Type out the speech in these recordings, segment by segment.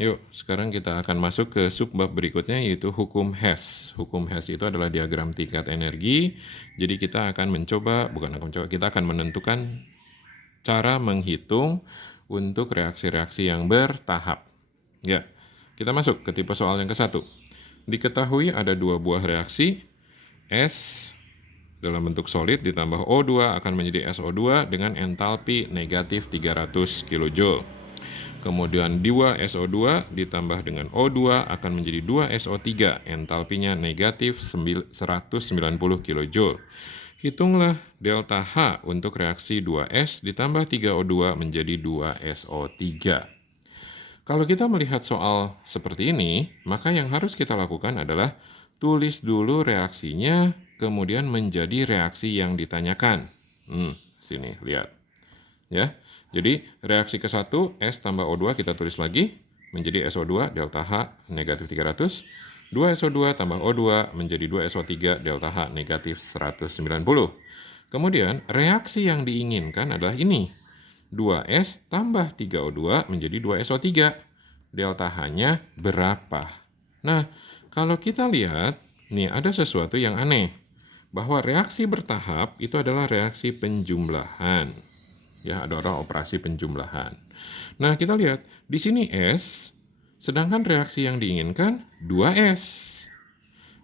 Yuk, sekarang kita akan masuk ke subbab berikutnya yaitu hukum Hess. Hukum Hess itu adalah diagram tingkat energi. Jadi kita akan kita akan menentukan cara menghitung untuk reaksi-reaksi yang bertahap. Ya, kita masuk ke tipe soal yang ke-1. Diketahui ada dua buah reaksi, S dalam bentuk solid ditambah O2 akan menjadi SO2 dengan entalpi negatif 300 kJ. Kemudian 2 SO2 ditambah dengan O2 akan menjadi 2 SO3, entalpinya negatif 190 kJ. Hitunglah delta H untuk reaksi 2S ditambah 3O2 menjadi 2 SO3. Kalau kita melihat soal seperti ini, maka yang harus kita lakukan adalah tulis dulu reaksinya, kemudian menjadi reaksi yang ditanyakan. Sini, lihat. Ya, jadi reaksi ke-1, S tambah O2 kita tulis lagi, menjadi SO2 delta H negatif 300. 2 SO2 tambah O2 menjadi 2 SO3 delta H negatif 190. Kemudian reaksi yang diinginkan adalah ini. 2S tambah 3O2 menjadi 2 SO3. Delta H-nya berapa? Nah, kalau kita lihat, nih ada sesuatu yang aneh. Bahwa reaksi bertahap itu adalah reaksi penjumlahan. Ya, ada operasi penjumlahan. Nah, kita lihat di sini S, sedangkan reaksi yang diinginkan 2S.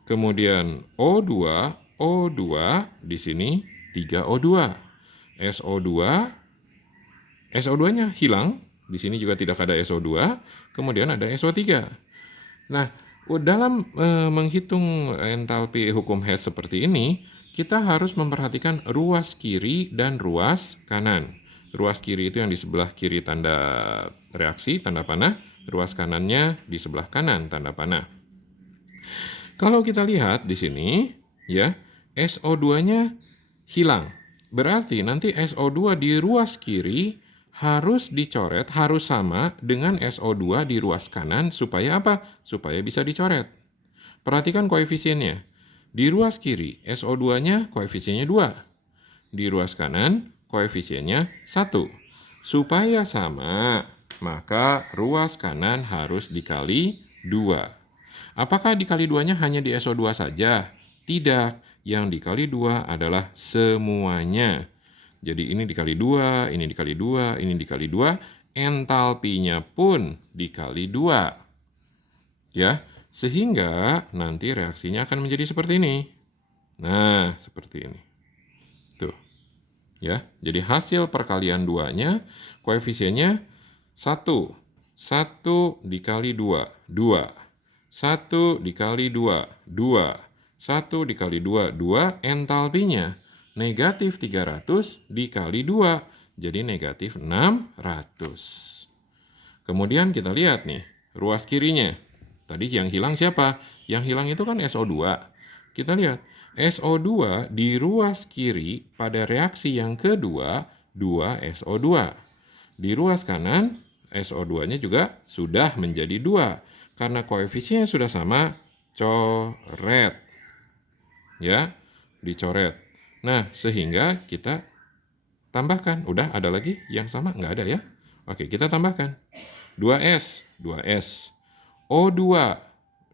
Kemudian O2 di sini 3O2. SO2-nya hilang, di sini juga tidak ada SO2, kemudian ada SO3. Nah, dalam menghitung entalpi hukum Hess seperti ini, kita harus memperhatikan ruas kiri dan ruas kanan. Ruas kiri itu yang di sebelah kiri tanda reaksi, tanda panah. Ruas kanannya di sebelah kanan, tanda panah. Kalau kita lihat di sini, ya, SO2-nya hilang. Berarti nanti SO2 di ruas kiri harus dicoret, harus sama dengan SO2 di ruas kanan supaya apa? Supaya bisa dicoret. Perhatikan koefisiennya. Di ruas kiri, SO2-nya koefisiennya 2. Di ruas kanan, koefisiennya 1. Supaya sama, maka ruas kanan harus dikali 2. Apakah dikali 2-nya hanya di SO2 saja? Tidak. Yang dikali 2 adalah semuanya. Jadi ini dikali 2, ini dikali 2, ini dikali 2. Entalpinya pun dikali 2. Ya, sehingga nanti reaksinya akan menjadi seperti ini. Nah, seperti ini. Tuh. Ya, jadi hasil perkalian 2-nya, koefisiennya 1. 1 dikali 2, 2. 1 dikali 2, 2. 1 dikali 2, 2. Entalpinya negatif 300 dikali 2, jadi negatif 600. Kemudian kita lihat nih, ruas kirinya. Tadi yang hilang siapa? Yang hilang itu kan SO2. Kita lihat, SO2 di ruas kiri pada reaksi yang kedua, 2 SO2. Di ruas kanan, SO2-nya juga sudah menjadi 2. Karena koefisiennya sudah sama, coret. Ya, dicoret. Nah, sehingga kita tambahkan. Udah ada lagi yang sama? Nggak ada ya? Oke, kita tambahkan. 2S, 2S. O2,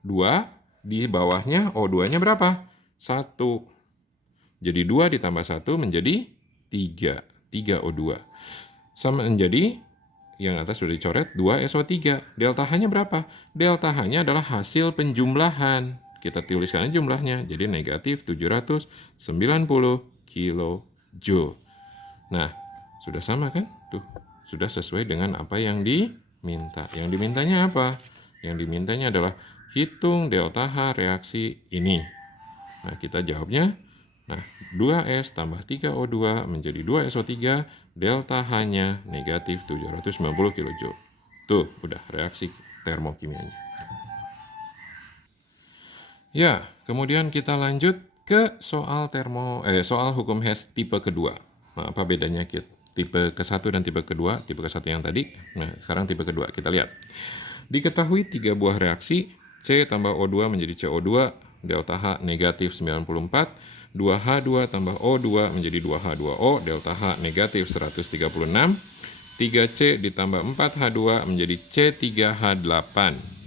2. Di bawahnya O2-nya berapa? 1. Jadi 2 ditambah 1 menjadi 3. 3O2. Sama menjadi, yang atas sudah dicoret, 2 SO3. Delta H-nya berapa? Delta H-nya adalah hasil penjumlahan. Kita tuliskan jumlahnya, jadi negatif 790 kJ. Nah, sudah sama kan? Tuh, sudah sesuai dengan apa yang diminta. Yang dimintanya apa? Yang dimintanya adalah hitung delta H reaksi ini. Nah, kita jawabnya, 2S tambah 3O2 menjadi 2 SO3, delta H-nya negatif 790 kJ. Tuh, udah reaksi termokimianya. Ya, kemudian kita lanjut ke soal hukum Hess tipe kedua. Nah, apa bedanya tipe ke-1 dan tipe kedua? Tipe ke-1 yang tadi. Nah, sekarang tipe kedua. Kita lihat. Diketahui 3 buah reaksi, C tambah O2 menjadi CO2, delta H negatif 94, 2H2 tambah O2 menjadi 2H2O, delta H negatif 136. 3C ditambah 4H2 menjadi C3H8.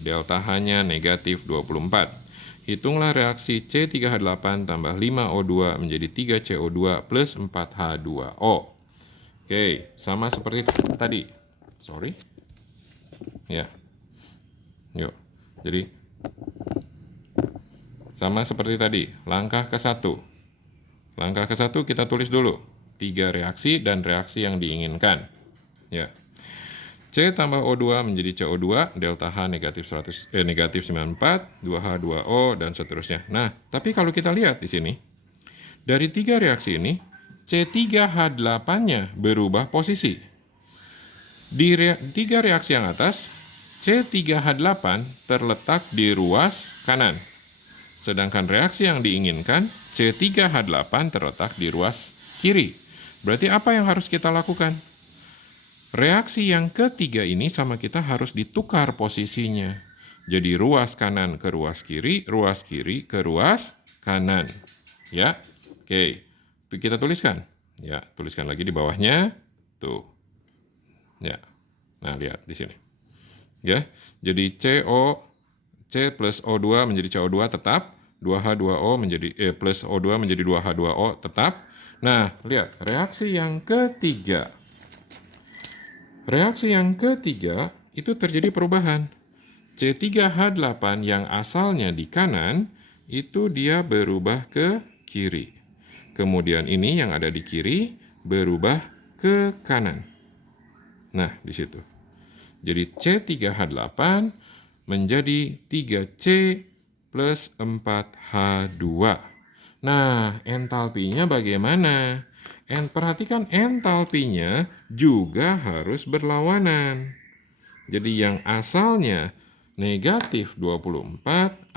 Delta H-nya negatif 24. Hitunglah reaksi C3H8 tambah 5O2 menjadi 3CO2 plus 4H2O. Oke, sama seperti tadi. Sorry. Ya. Yuk. Jadi sama seperti tadi. Langkah ke-1. Langkah ke-1 kita tulis dulu 3 reaksi dan reaksi yang diinginkan. Ya. C tambah O2 menjadi CO2, delta H negatif 94, 2H2O, dan seterusnya. Nah, tapi kalau kita lihat di sini, dari 3 reaksi ini, C3H8-nya berubah posisi. Di 3 reaksi yang atas, C3H8 terletak di ruas kanan. Sedangkan reaksi yang diinginkan, C3H8 terletak di ruas kiri. Berarti apa yang harus kita lakukan? Reaksi yang ketiga ini sama kita harus ditukar posisinya. Jadi ruas kanan ke ruas kiri ke ruas kanan. Ya, oke. Itu kita tuliskan. Ya, tuliskan lagi di bawahnya. Tuh. Ya. Nah, lihat di sini. Ya, jadi C plus O2 menjadi CO2 tetap. 2H2O menjadi plus O2 menjadi 2H2O tetap. Nah, lihat reaksi yang ketiga. Reaksi yang ketiga itu terjadi perubahan. C3H8 yang asalnya di kanan itu dia berubah ke kiri. Kemudian ini yang ada di kiri berubah ke kanan. Nah, di situ. Jadi C3H8 menjadi 3C plus 4H2. Nah, entalpinya bagaimana? Perhatikan entalpinya juga harus berlawanan. Jadi yang asalnya negatif 24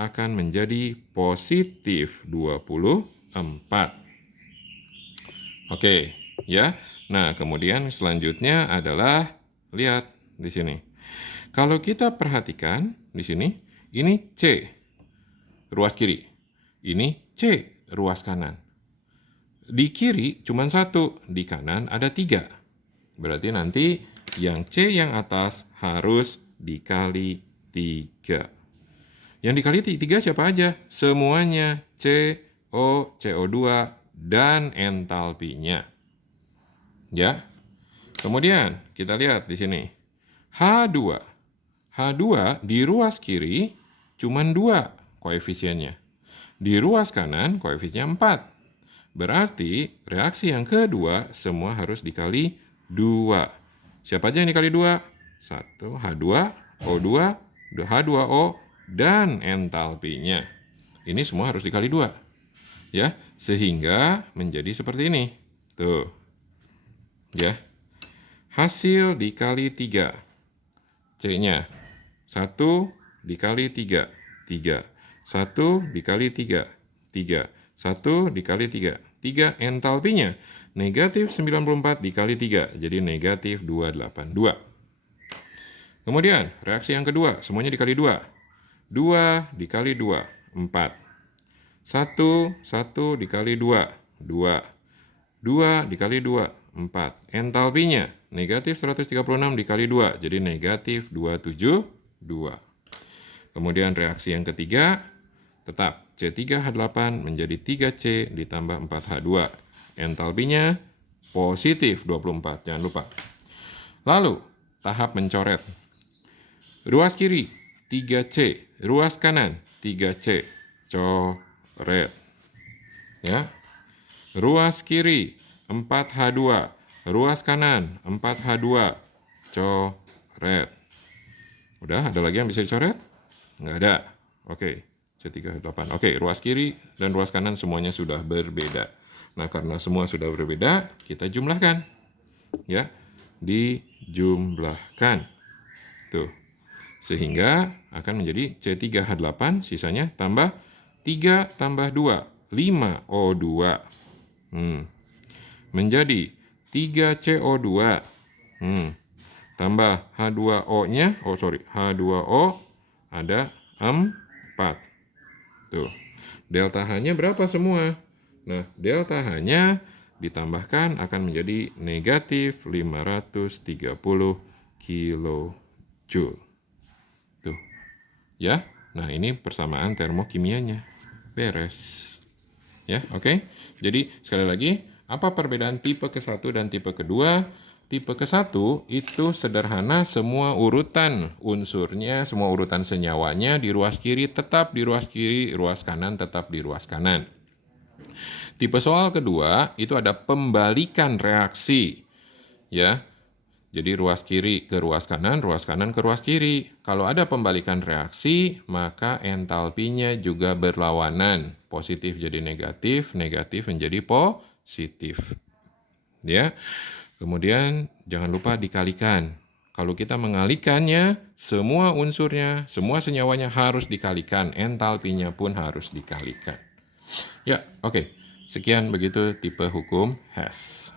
akan menjadi positif 24. Oke, ya. Nah, kemudian selanjutnya adalah lihat di sini. Kalau kita perhatikan di sini, ini C ruas kiri. Ini C ruas kanan. Di kiri cuma 1, di kanan ada 3. Berarti nanti yang C yang atas harus dikali 3. Yang dikali 3 siapa aja? Semuanya CO, CO2, dan entalpinya. Ya. Kemudian kita lihat di sini. H2. H2 di ruas kiri cuma 2 koefisiennya. Di ruas kanan koefisiennya 4. Berarti reaksi yang kedua semua harus dikali 2. Siapa aja yang dikali 2? 1, H2, O2, H2O, dan entalpinya. Ini semua harus dikali 2. Ya, sehingga menjadi seperti ini. Tuh. Ya. Hasil dikali 3. C-nya 1 dikali 3. 3. 1 dikali 3. 3. 1 dikali 3. 3 entalpinya negatif 94 dikali 3. Jadi negatif 282. Kemudian reaksi yang kedua semuanya dikali 2. 2 dikali 2. 4. 1 dikali 2. 2. 2 dikali 2. 4. Entalpinya negatif 136 dikali 2. Jadi negatif 272. Kemudian reaksi yang ketiga tetap C3H8 menjadi 3C ditambah 4H2. Entalpinya positif 24, jangan lupa. Lalu, tahap mencoret. Ruas kiri 3C, ruas kanan 3C. Coret. Ya. Ruas kiri 4H2, ruas kanan 4H2. Coret. Udah, ada lagi yang bisa dicoret? Nggak ada. Oke. C3H8. Oke, ruas kiri dan ruas kanan semuanya sudah berbeda. Nah, karena semua sudah berbeda, kita jumlahkan. Ya, dijumlahkan. Tuh. Sehingga akan menjadi C3H8, sisanya tambah 3 tambah 2, 5O2. Menjadi 3CO2. Tambah H2O-nya, H2O ada 4. Tuh, delta H-nya berapa semua? Nah, delta H-nya ditambahkan akan menjadi negatif 530 kilojoule. Tuh, ya. Nah, ini persamaan termokimianya. Beres. Ya, oke. Jadi, sekali lagi, apa perbedaan tipe ke-1 dan tipe kedua? Tipe ke-1 itu sederhana, semua urutan unsurnya, semua urutan senyawanya di ruas kiri tetap di ruas kiri, ruas kanan tetap di ruas kanan. Tipe soal kedua itu ada pembalikan reaksi. Ya. Jadi ruas kiri ke ruas kanan ke ruas kiri. Kalau ada pembalikan reaksi, maka entalpinya juga berlawanan. Positif jadi negatif, negatif menjadi positif. Ya. Kemudian jangan lupa dikalikan. Kalau kita mengalikannya, semua unsurnya, semua senyawanya harus dikalikan, entalpinya pun harus dikalikan. Ya, oke. Sekian begitu tipe hukum Hess.